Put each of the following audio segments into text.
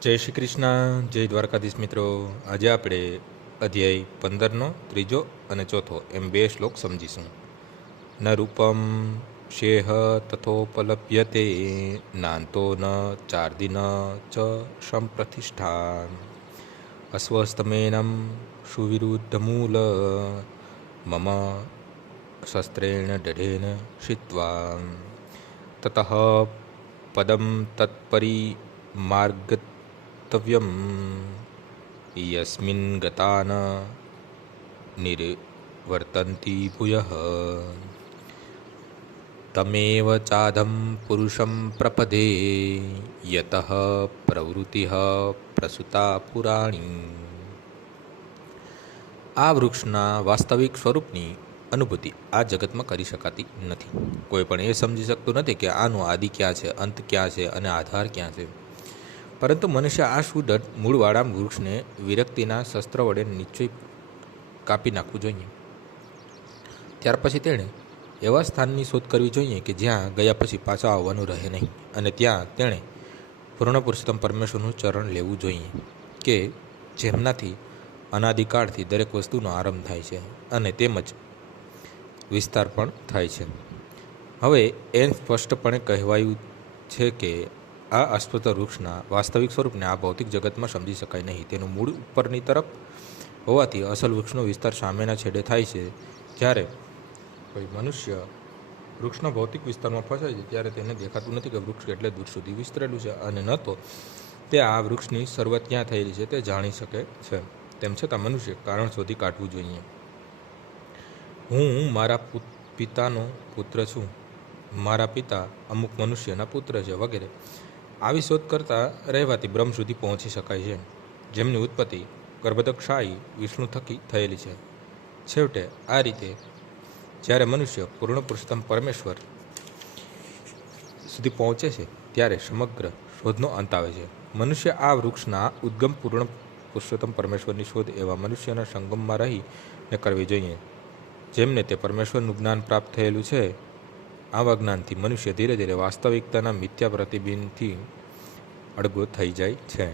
જય શ્રી કૃષ્ણ, જય દ્વારકાધીશ મિત્રો. આજે આપણે અધ્યાય 15નો ત્રીજો અને ચોથો એમ બે શ્લોક સમજીશું. ન રૂપમ શેહ તથોપલભ્યતે નાંતો ન ચાર્દિન ચ સંપ્રતિષ્ઠા અસ્વસ્તમેનમ સુવિરુદ્ધમૂલ મમ શસ્ત્રેણ દઢેન શિત્વા તતઃ પદમ તત્પરી માર્ગતવ્યમ યસ્મિન ગતાન નિર્વર્તન્તિ ભૂયઃ તમેવ ચાધમ પુરુષમ પ્રપદે યતઃ પ્રવૃત્તિઃ પ્રસૂતા પુરાણી. આ વૃક્ષના વાસ્તવિક સ્વરૂપની અનુભૂતિ આ જગતમાં કરી શકાતી નથી. કોઈ પણ એ સમજી શકતું નથી કે આનું આદિ ક્યાં છે, અંત ક્યાં છે અને આધાર ક્યાં છે. પરંતુ મનુષ્ય આ સુદૃઢ મૂળવાળા વૃક્ષને વિરક્તિના શસ્ત્ર વડે નિશ્ચય કાપી નાખવું જોઈએ. ત્યાર પછી તેણે એવા સ્થાનની શોધ કરવી જોઈએ કે જ્યાં ગયા પછી પાછા આવવાનું રહે નહીં, અને ત્યાં તેણે પૂર્ણ પુરુષોત્તમ પરમેશ્વરનું ચરણ લેવું જોઈએ કે જેમનાથી અનાદિકાળથી દરેક વસ્તુનો આરંભ થાય છે અને તેમજ વિસ્તાર પણ થાય છે. હવે એમ સ્પષ્ટપણે કહેવાયું છે કે આ અશ્વત્થ વૃક્ષના વાસ્તવિક સ્વરૂપને આ ભૌતિક જગતમાં સમજી શકાય નહીં. તેનું મૂળ ઉપરની તરફ હોવાથી અસલ વૃક્ષનો વિસ્તાર સામેના છેડે થાય છે. જ્યારે કોઈ મનુષ્ય વૃક્ષના ભૌતિક વિસ્તારમાં ફસાય છે ત્યારે તેને દેખાતું નથી કે વૃક્ષ કેટલે દૂર સુધી વિસ્તરેલું છે, અને ન તો તે આ વૃક્ષની શરૂઆત ક્યાં થયેલી છે તે જાણી શકે છે. તેમ છતાં મનુષ્ય કારણ શોધી કાઢવું જોઈએ. હું મારા પિતાનો પુત્ર છું, મારા પિતા અમુક મનુષ્યના પુત્ર છે વગેરે આવી શોધ કરતા રહેવાથી બ્રહ્મ સુધી પહોંચી શકાય છે, જેમની ઉત્પત્તિ ગર્ભદક્ષાયી વિષ્ણુ થકી થયેલી છે. છેવટે આ રીતે જ્યારે મનુષ્ય પૂર્ણ પુરુષોત્તમ પરમેશ્વર સુધી પહોંચે છે ત્યારે સમગ્ર શોધનો અંત આવે છે. મનુષ્ય આ વૃક્ષના ઉદ્ગમ પૂર્ણ પુરુષોત્તમ પરમેશ્વરની શોધ એવા મનુષ્યના સંગમમાં રહીને કરવી જોઈએ જેમને તે પરમેશ્વરનું જ્ઞાન પ્રાપ્ત થયેલું છે. આવા જ્ઞાનથી મનુષ્ય ધીરે ધીરે વાસ્તવિકતાના મિથ્યા પ્રતિબિંબથી અડગો થઈ જાય છે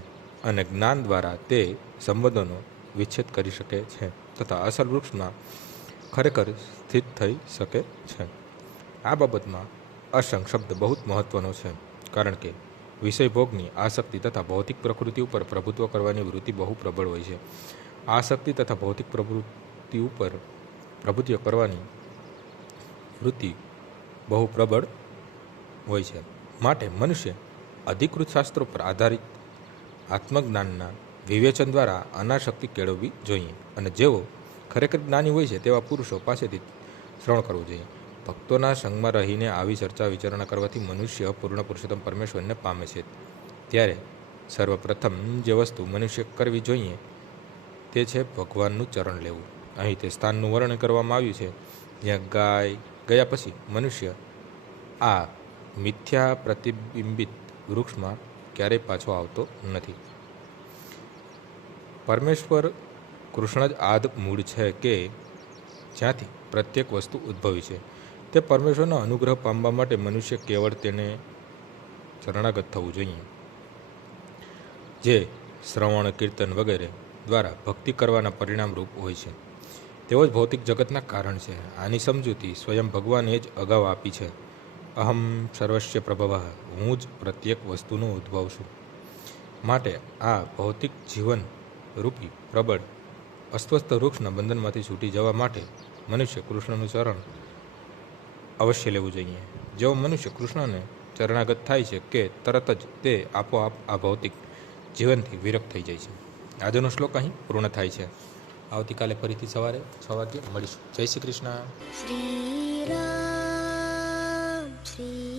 અને જ્ઞાન દ્વારા તે સંબંધોનો વિચ્છેદ કરી શકે છે તથા અસલ વૃક્ષમાં ખરેખર સ્થિત થઈ શકે છે. આ બાબતમાં અસંગ શબ્દ બહુ જ મહત્વનો છે, કારણ કે વિષય ભોગની આસક્તિ તથા ભૌતિક પ્રકૃતિ ઉપર પ્રભુત્વ કરવાની વૃત્તિ બહુ પ્રબળ હોય છે. આસક્તિ તથા ભૌતિક પ્રવૃત્તિ ઉપર પ્રભુત્વ કરવાની વૃત્તિ બહુ પ્રબળ હોય છે. માટે મનુષ્ય અધિકૃત શાસ્ત્રો પર આધારિત આત્મજ્ઞાનના વિવેચન દ્વારા અનાસક્તિ કેળવવી જોઈએ, અને જેઓ ખરેખર જ્ઞાની હોય છે તેવા પુરુષો પાસેથી શ્રવણ કરવું જોઈએ. ભક્તોના સંગમાં રહીને આવી ચર્ચા વિચારણા કરવાથી મનુષ્ય પૂર્ણ પુરુષોત્તમ પરમેશ્વરને પામે છે. ત્યારે સર્વપ્રથમ જે વસ્તુ મનુષ્ય કરવી જોઈએ તે છે ભગવાનનું ચરણ લેવું. અહીં તે સ્થાનનું વર્ણન કરવામાં આવ્યું છે જ્યાં ગયા પછી મનુષ્ય આ મિથ્યા પ્રતિબિંબિત વૃક્ષમાં ક્યારેય પાછો આવતો નથી. પરમેશ્વર કૃષ્ણ જ આદ મૂળ છે કે જ્યાંથી પ્રત્યેક વસ્તુ ઉદ્ભવી છે. તે પરમેશ્વરનો અનુગ્રહ પામવા માટે મનુષ્ય કેવળ તેને શરણાગત થવું જોઈએ, જે શ્રવણ, કીર્તન વગેરે દ્વારા ભક્તિ કરવાના પરિણામ રૂપ હોય છે. તેઓ જ ભૌતિક જગતના કારણ છે. આની સમજૂતી સ્વયં ભગવાને જ અગાઉ આપી છે. અહમ સર્વસ્ય પ્રભવઃ, હું જ પ્રત્યેક વસ્તુનો ઉદ્ભવ છું. માટે આ ભૌતિક જીવન રૂપી પ્રબળ અસ્વસ્થ વૃક્ષના બંધનમાંથી છૂટી જવા માટે મનુષ્ય કૃષ્ણનું ચરણ અવશ્ય લેવું જોઈએ. જેવો મનુષ્ય કૃષ્ણને ચરણાગત થાય છે કે તરત જ તે આપોઆપ આ ભૌતિક જીવનથી વિરક્ત થઈ જાય છે. આજનો શ્લોક અહીં પૂર્ણ થાય છે. આવતીકાલે ફરીથી સવારે 6 વાગ્યે મળીશું. જય શ્રી કૃષ્ણ. શ્રી રામ શ્રી